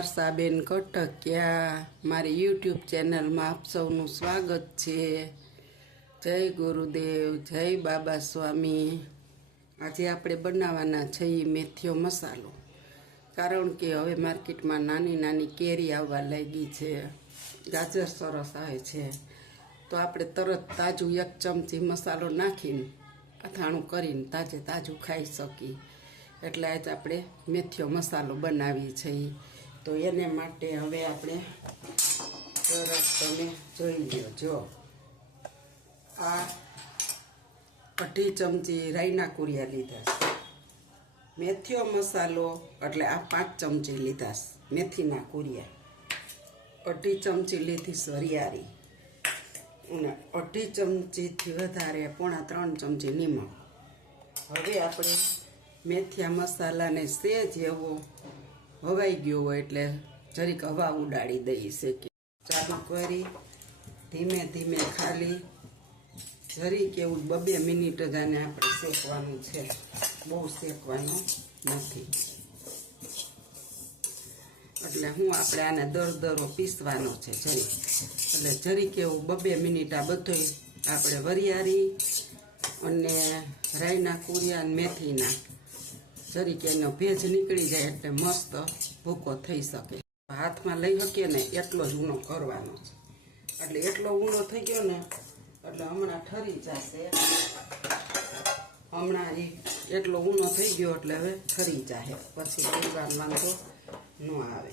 વર્ષાબેન કટકિયા મારી યુટ્યુબ ચેનલમાં આપ સૌનું સ્વાગત છે। જય ગુરુદેવ, જય બાબા સ્વામી। આજે આપણે બનાવવાના છે મેથીયો મસાલો, કારણ કે હવે માર્કેટમાં નાની નાની કેરી આવવા લાગી છે, ગાજર સરસ આવે છે, તો આપણે તરત તાજું 1 ચમચી મસાલો નાખીને અથાણું કરીને તાજે તાજું ખાઈ શકીએ। એટલે આજ આપણે મેથીયો મસાલો બનાવીએ છીએ। તો એને માટે હવે આપણે તરત તમે જોઈ લો, જો આ 2 ચમચી રાઈના કુરિયા લીધા છે। મેથીયો મસાલો એટલે આ 5 ચમચી લીધા છે મેથીના કુરિયા, 2 ચમચી લીધી વરિયાળી અને 2 ચમચીથી વધારે 3.25 ચમચી નિમક। હવે આપણે મેથીયા મસાલાને સેજ એવો હવાઈ ગયો હોય એટલે જરીક હવા ઉડાડી દઈએ છે। ચાલુ કરી ધીમે ધીમે ખાલી જરીક એવું 2 મિનિટ જ આને આપણે શેકવાનું છે, બહુ શેકવાનું નથી। એટલે આપણે આને દરદરો પીસવાનો છે જરીક, એટલે જરીક એવું 2 મિનિટ આ બધું આપણે વરિયાળી અને રાઈના કુરિયા અને મેથીના જરીક એનો ભેજ નીકળી જાય એટલે મસ્ત ભૂકો થઈ શકે। હાથમાં લઈ શકીએ ને એટલો જ ઊનો કરવાનો છે, એટલે એટલો ઊનો થઈ ગયો ને એટલે હમણાં ઠરી જશે। હમણાં એટલો ઊનો થઈ ગયો એટલે હવે ઠરી જાય, પછી લેવાનો વાંધો ન આવે।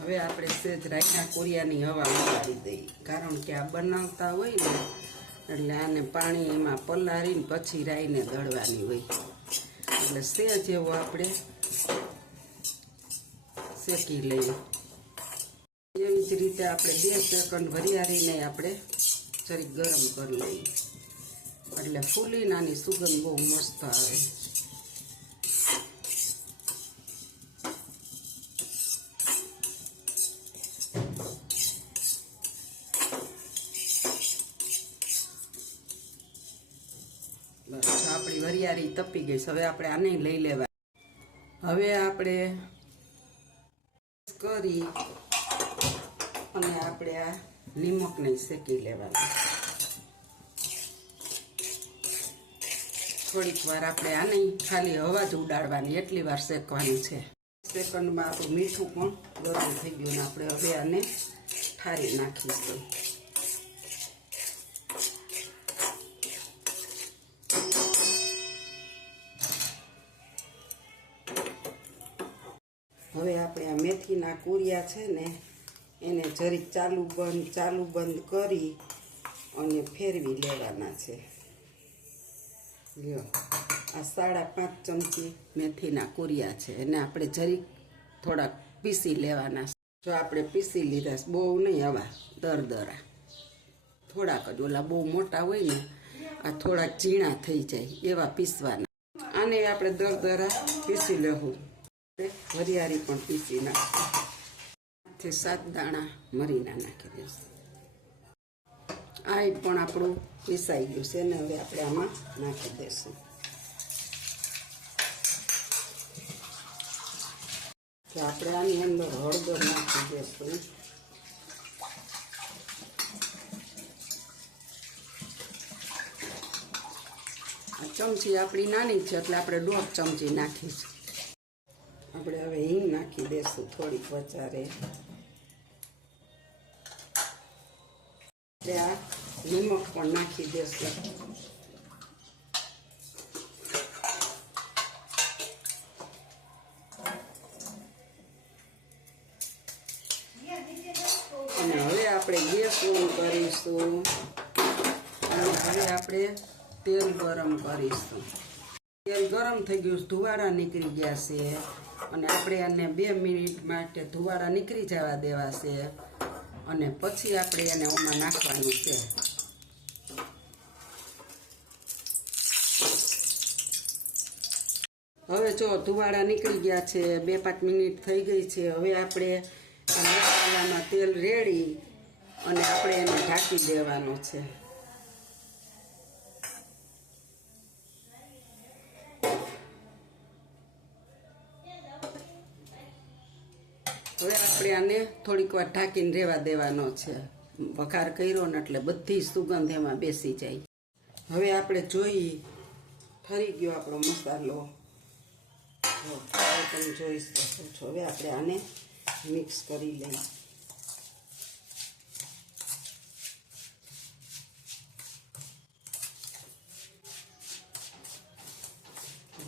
હવે આપણે સેજ રાઈના કોરિયાની હવા ઉડાડી દઈએ, કારણ કે આ બનાવતા હોય ને એટલે આને પાણી એમાં પલાળીને પછી રાઈને દળવાની હોય, એટલે સેજ એવો આપણે શેકી લઈએ। એવી જ રીતે આપણે 2 સેકન્ડ વરિયાળીને આપણે જરીક ગરમ કરી લઈએ, એટલે ફૂલીને આની સુગંધ બહુ મસ્ત આવે। આપણી વરિયાળી તપી ગઈ છે, હવે આપણે આને લઈ લેવા। હવે આપણે કરી અને આપણે આ નિમકને શેકી લેવાનું। થોડીક વાર આપણે આને ખાલી હવા જ ઉડાડવાની, એટલી વાર શેકવાનું છે। સેકન્ડમાં આપણું મીઠું પણ ગરમ થઈ ગયું ને આપણે હવે આને ઠારી નાખીશું। હવે આપણે આ મેથીના કુરિયા છે ને એને જરીક ચાલુ બંધ કરી અને ફેરવી લેવાના છે। લ્યો, આ 5.5 ચમચી મેથીના કુરિયા છે, એને આપણે જરીક થોડાક પીસી લેવાના। જો આપણે પીસી લીધા, બહુ નહીં, આવા દરદરા થોડાક જ, ઓલા બહુ મોટા હોય ને આ થોડાક ઝીણા થઈ જાય એવા પીસવાના। આને આપણે દરદરા પીસી લેવું। વરિયાળી પણ પીસી નાખીએ, 7 દાણા મરીના નાખી દઈશું। આ પણ આપણું પીસાઈ ગયું છે ને હવે આપણે આમાં નાખી દઈશું। તો આપણે આની અંદર હળદર નાખી દઈશું। આ ચમચી આપણી નાની છે એટલે આપણે 1.5 ચમચી નાખીશું। આપણે હવે હિંગ નાખી દઈશું થોડીક વધારે। આ નિમક પણ નાખી દઈશું। અને હવે આપણે ગેસ ઓન કરીશું અને હવે આપણે તેલ ગરમ કરીશું। તેલ ગરમ થઈ ગયું, ધુવાડા નીકળી ગયા છે અને આપણે આને 2 મિનિટ માટે ધુવાડા નીકળી જવા દેવા છે અને પછી આપણે એને આમાં નાખવાનું છે। હવે જો ધુવાડા નીકળી ગયા છે, 2-5 મિનિટ થઈ ગઈ છે। હવે આપણે આ મસાલામાં તેલ રેડી અને આપણે એને ઢાંકી દેવાનો છે। થોડીક વાર ઢાંકીને રહેવા દેવાનો છે. વઘાર કર્યો ને એટલે બધી સુગંધ એમાં બેસી જાય. હવે આપણે જોઈએ ઠરી ગયો આપણો મસાલો. તમે જોઈ શકો છો. હવે આપણે આને મિક્સ કરી લઈએ.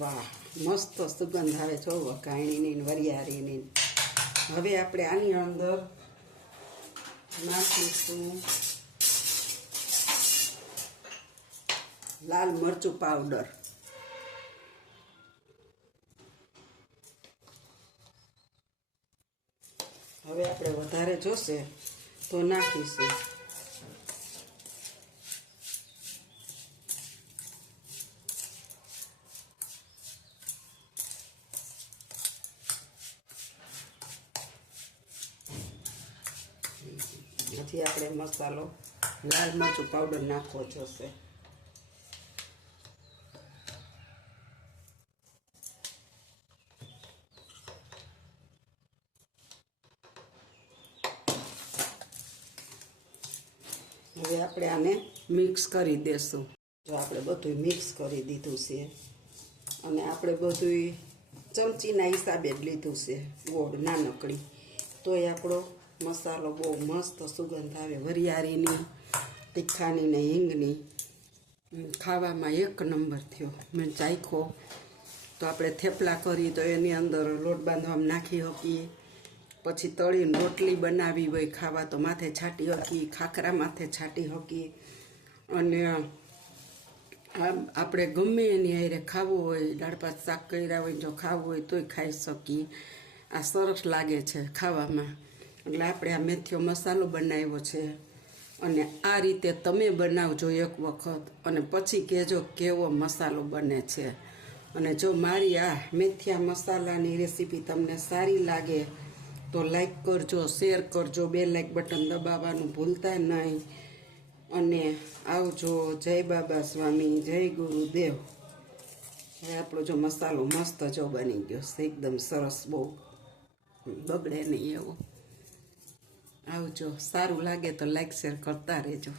વાહ, મસ્ત સુગંધ આવે છો વઘાણીની વરિયાળીની. હવે આપણે આની અંદર નાખીશું લાલ મરચું પાવડર. હવે આપણે વધારે જોશે તો નાખીશું. હજી આપણે મસાલો લાલ મરચું પાવડર નાખવો જોશે. હવે આપણે આને મિક્સ કરી દેશું. જો આપણે બધું મિક્સ કરી દીધું છે અને આપણે બધું ચમચીના હિસાબે જ લીધું છે. ગોળ નાનકડી તોય આપણો મસાલો બહુ મસ્ત સુગંધ આવે વરિયાળીની, તીખાની ને હિંગની. ખાવામાં એક નંબર થયો. મેં ચાખ્યો તો આપણે થેપલા કરી તો એની અંદર લોટ બાંધવામાં નાખી શકીએ. પછી તળીને રોટલી બનાવી હોય ખાવા તો માથે છાંટી શકીએ, ખાખરા માથે છાંટી શકીએ. અને આપણે ગમે એની હારે ખાવું હોય, દાળ ભાત શાક કર્યા હોય જો ખાવું હોય તોય ખાઈ શકીએ. આ સરસ લાગે છે ખાવામાં. એટલે આપણે આ મેથીયો મસાલો બનાવ્યો છે અને આ રીતે તમે બનાવજો એક વખત અને પછી કહેજો કેવો મસાલો બને છે. અને જો મારી આ મેથીયા મસાલાની રેસીપી તમને સારી લાગે તો લાઈક કરજો, શેર કરજો, બે લાઈક બટન દબાવવાનું ભૂલતા નહીં. અને આવજો. જય બાબા સ્વામી, જય ગુરુદેવ. હવે આપણો જો મસાલો મસ્ત જો બની ગયો છે, એકદમ સરસ, બહુ બગડે નહીં એવો. આવજો. સારું લાગે તો લાઈક શેર કરતા રહેજો.